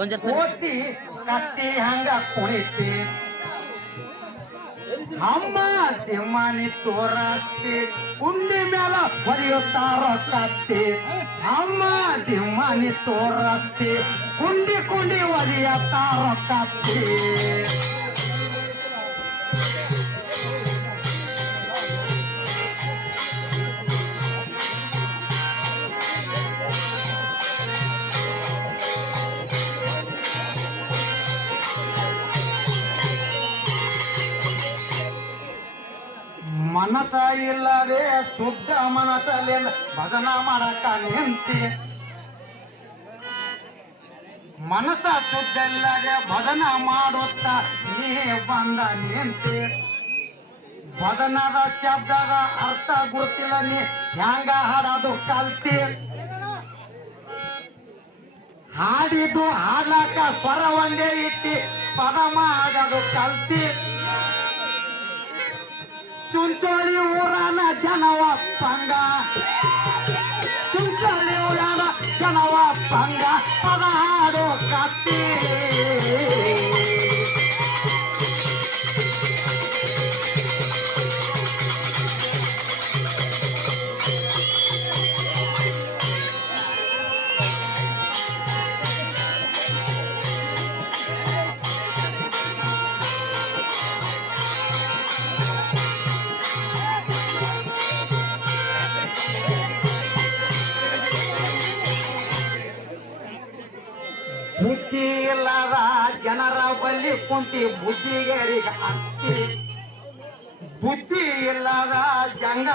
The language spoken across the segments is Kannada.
ಒಂದ್ ಸರಿ ಓತಿ ಕತ್ತಿ ಹಂಗ ಕುಣಿತಿ ಅಮ್ಮ ಸಿಂಹನಿ ತೋರಸ್ತಿ ಕುಂಡಿ ಮೇಲ ಹೊಡೆಯುತ್ತಾರ ಕತ್ತಿ ಅಮ್ಮ ಸಿಂಹನಿ ತೋರಸ್ತಿ ಕುಂಡಿ ಕುಂಡಿ ಹೊಡೆಯುತ್ತಾರ ಕತ್ತಿ ಮನಸ ಇಲ್ಲದೆ ಶುದ್ಧ ಮನಸಲ್ಲಿ ಭಜನ ಮಾಡಕ ನಿಂತಿ. ಮನಸ ಶುದ್ಧ ಇಲ್ಲದೆ ಭಜನ ಮಾಡುತ್ತ ನೀ ಬಂದ ನಿಂತಿ. ಭಜನದ ಶಬ್ದದ ಅರ್ಥ ಗುರುತಿಲ್ಲ ನೀ. ಹ್ಯಾಂಗ ಹಾಡೋದು ಕಲ್ತಿ. ಹಾಡಿದ್ದು ಹಾಡ್ಲಾಕ ಸ್ವರ ಒಂದೇ ಇಟ್ಟಿ. ಪದ ಮಾಡೋದು ಕಲ್ತಿ. ಚುಂಚೋಳಿ ಊರನ ಜನವ ಪಂಗ ಚುಂಚೋಳಿ ಊರನ ಜನವ ಪಂಗ ಪದ ಹಾಡು ಕತ್ತಿ ಇಲ್ಲದ ಜನರ ಬಲ್ಲಿ ಕುಂತಿ ಬುದ್ಧಿಗೇರಿಗೆ ಹತ್ತಿ ಬುದ್ಧಿ ಇಲ್ಲದ ಜಂಗ,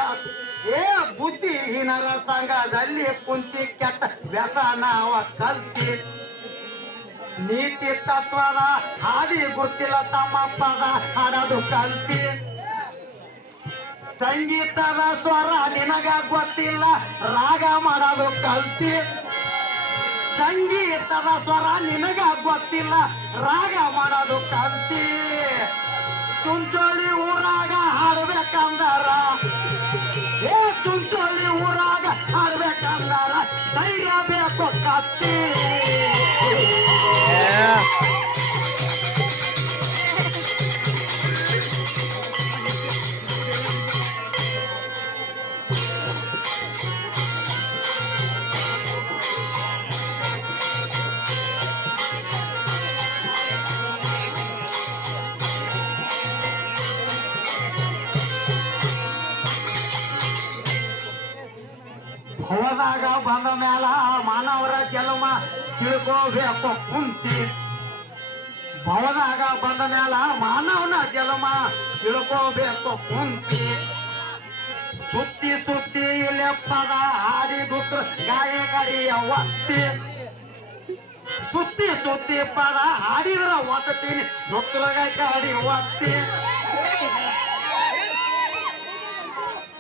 ಏ ಬುದ್ಧಿಹೀನರ ಸಂಘದಲ್ಲಿ ಕುಂತಿ ಕೆಟ್ಟ ವ್ಯಸನವ ಕಲ್ತಿ. ನೀತಿ ತತ್ವದ ಹಾದಿ ಗೊತ್ತಿಲ್ಲ ತಮ್ಮ ಪದ ಹಾಡೋದು ಕಲ್ತಿ. ಸಂಗೀತದ ಸ್ವರ ನಿನಗ ಗೊತ್ತಿಲ್ಲ, ರಾಗ ಮಾಡೋದು ಕಲ್ತಿ. ಸಂಗೀತದ ಸ್ವರ ನಿನಗ ಗೊತ್ತಿಲ್ಲ. ರಾಗ ಮಾಡೋದು ಕಲ್ತಿ ಚುಂಚೋಳಿ ಊರಾಗ ಹಾಡ್ಬೇಕಂದಾರ. ಏ ಚುಂಚೋಳಿ ಊರಾಗ ಹಾಡ್ಬೇಕಂದಾರ. ಧೈರ್ಯ ಬೇಕು ಕತ್ತಿ ಹೋದಾಗ ಬಂದ ಮ್ಯಾಲ ಮಾನವರ ಜನ್ಮ ತಿಳ್ಕೋಬೇಕು ಕುಂತಿ. ಭವದಾಗ ಬಂದ ಮ್ಯಾಲ ಮಾನವನ ಜನ್ಮ ತಿಳ್ಕೋಬೇಕು ಕುಂತಿ. ಸುತ್ತಿ ಸುತ್ತಿ ಇಲ್ಲಿ ಪದ ಹಾಡಿ ದುತ್ರ ಗಾಯ ಗಡಿಯ ಒತ್ತಿ. ಸುತ್ತಿ ಸುತ್ತಿ ಪದ ಹಾಡಿದ್ರ ಒತ್ತೀನಿ ದುತ್ರ ಗಾಡಿ ಒತ್ತಿ.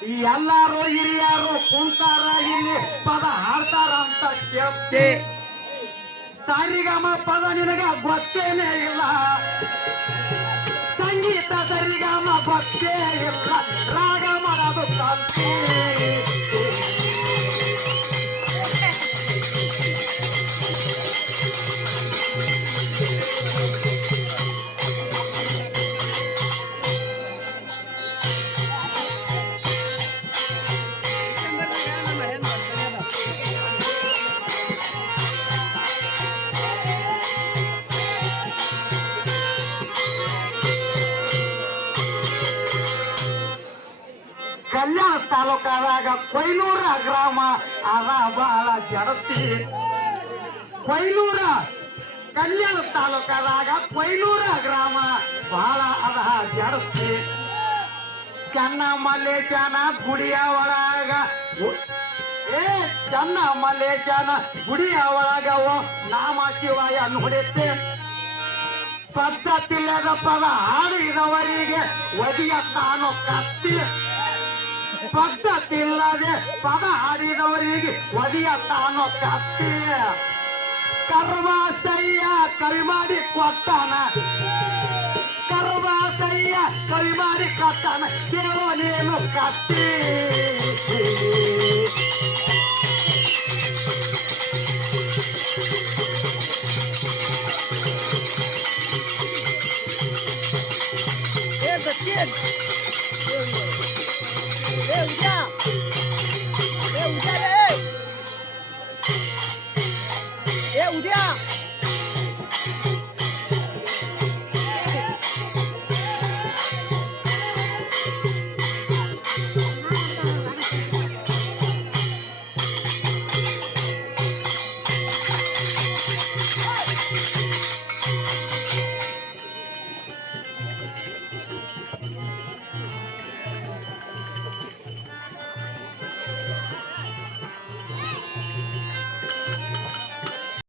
ಎಲ್ಲಾರು ಹಿರಿಯರು ಕುಂತಾರ, ಇಲ್ಲಿ ಪದ ಹಾಡ್ತಾರ ಅಂತ ಕೇಳ್ತಿ. ಸಾರಿಗಮ ಪದ ನಿನಗ ಗೊತ್ತೇನೇ ಇಲ್ಲ. ಸಂಗೀತ ಸರಿಗಮ ಗೊತ್ತೇ ಇಲ್ಲ. ರಾಗ ಮಾಡೋದು ಕಲ್ತಿ. ಕಲ್ಯಾಣ ತಾಲೂಕಾದಾಗ ಕೊಯ್ಲೂರ ಗ್ರಾಮ. ಅದ ಬಹಳ ಜಡತಿ ಕೊಯ್ಲೂರ ಕಲ್ಯಾಣ ತಾಲೂಕಾದಾಗ ಕೊಯ್ಲೂರ ಗ್ರಾಮ. ಬಹಳ ಅದ ಜಡತಿ ಚನ್ನ ಮಲ್ಲೇಶನ ಗುಡಿಯ ಒಳಗ ಏ ಚೆನ್ನ ಮಲ್ಲೇಶನ ಗುಡಿಯ ಒಳಗ ಓ ನಾಮ ಶಿವಾಯ ನುಡಿತೆ ಪದ್ಧತಿಲ್ಲದ ಪದ ಹಾಡಿದವರಿಗೆ ಒದಿಯ ತಾನು ಕತ್ತಿ. ಪಕ್ಕತ್ತಿಲ್ಲದೆ ಪದ ಹಾಡಿದವರಿಗೆ ಒದಿಯ ತಾನು ಕತ್ತಿ ಕರ್ಮಾಸಯ್ಯ ಕರಿಮಾಡಿ ಕೊಟ್ಟಾನ ಕರ್ಮಾಸಯ್ಯ ಕರಿಮಾಡಿ ಕೊಟ್ಟಾನ ಕೇವೋ ನೀನು ಕತ್ತಿ Kids! 哎五弟